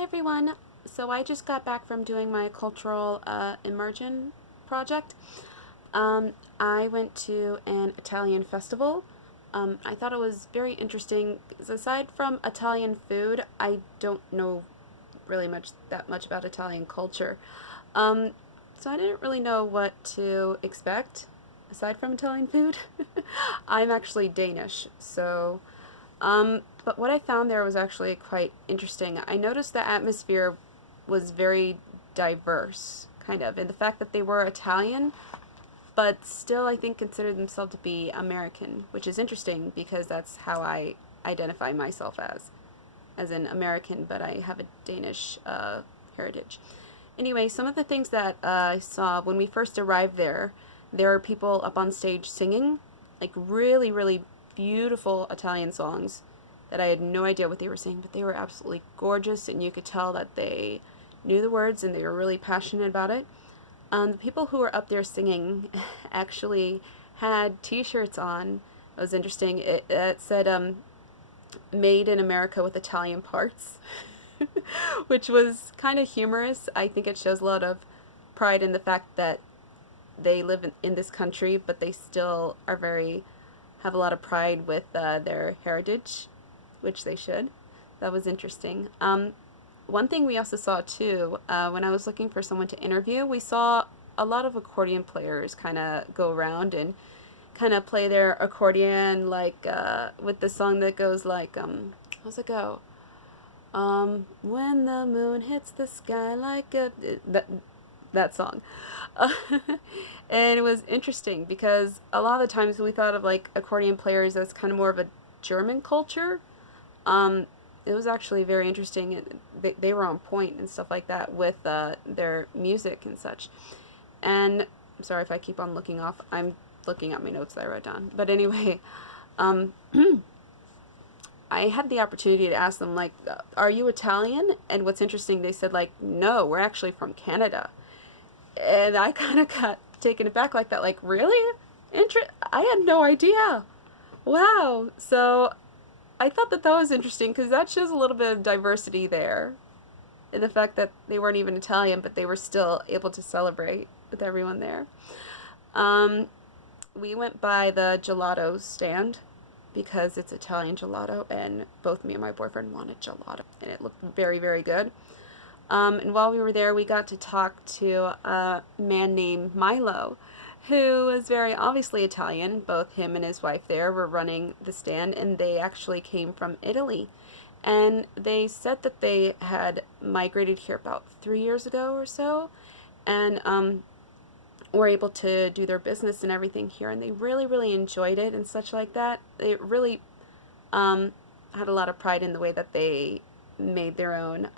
Hi everyone. So I just got back from doing my cultural immersion project. I went to an Italian festival. I thought it was very interesting 'cause aside from Italian food, I don't know really that much about Italian culture. Um, so I didn't really know what to expect aside from Italian food. I'm actually Danish, but what I found there was actually quite interesting. I noticed the atmosphere was very diverse, kind of, and the fact that they were Italian, but still I think considered themselves to be American, which is interesting because that's how I identify myself as an American, but I have a Danish heritage. Anyway, some of the things that I saw when we first arrived there are people up on stage singing, like really, really beautiful Italian songs that I had no idea what they were saying, but they were absolutely gorgeous, and you could tell that they knew the words and they were really passionate about it. The people who were up there singing actually had T-shirts on. It was interesting. It said "Made in America with Italian parts," which was kind of humorous. I think it shows a lot of pride in the fact that they live in this country, but they still have a lot of pride with their heritage, which they should. That was interesting. One thing we also saw too, when I was looking for someone to interview, we saw a lot of accordion players kind of go around and kind of play their accordion, like with the song that goes like, how's it go? When the moon hits the sky like that song. And it was interesting because a lot of the times we thought of like accordion players as kind of more of a German culture. It was actually very interesting. They were on point and stuff like that with their music and such. And I'm sorry if I keep on looking off. I'm looking at my notes that I wrote down. But anyway, um, I had the opportunity to ask them, like, are you Italian? And what's interesting, they said, like, no, we're actually from Canada. And I kind of got taken aback like that, like, really? I had no idea. Wow. So I thought that was interesting because that shows a little bit of diversity there. In the fact that they weren't even Italian, but they were still able to celebrate with everyone there. Um, we went by the gelato stand because it's Italian gelato, and both me and my boyfriend wanted gelato, and it looked very, very good. And while we were there, we got to talk to a man named Milo, who was very obviously Italian. Both him and his wife there were running the stand, and they actually came from Italy. And they said that they had migrated here about 3 years ago or so, and were able to do their business and everything here, and they really, really enjoyed it and such like that. They really had a lot of pride in the way that they made their own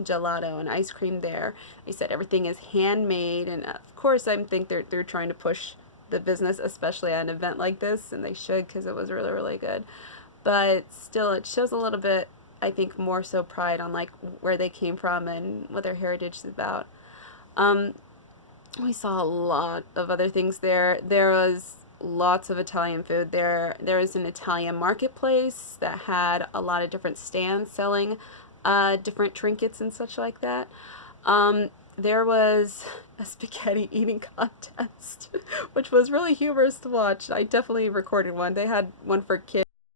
gelato and ice cream there. They said everything is handmade, and of course I think they're trying to push the business, especially at an event like this, and they should because it was really, really good. But still, it shows a little bit, I think, more so pride on like where they came from and what their heritage is about. Um, we saw a lot of other things there. There was lots of Italian food there. There was an Italian marketplace that had a lot of different stands selling different trinkets and such like that. There was a spaghetti eating contest, which was really humorous to watch. I definitely recorded one. They had one for kids.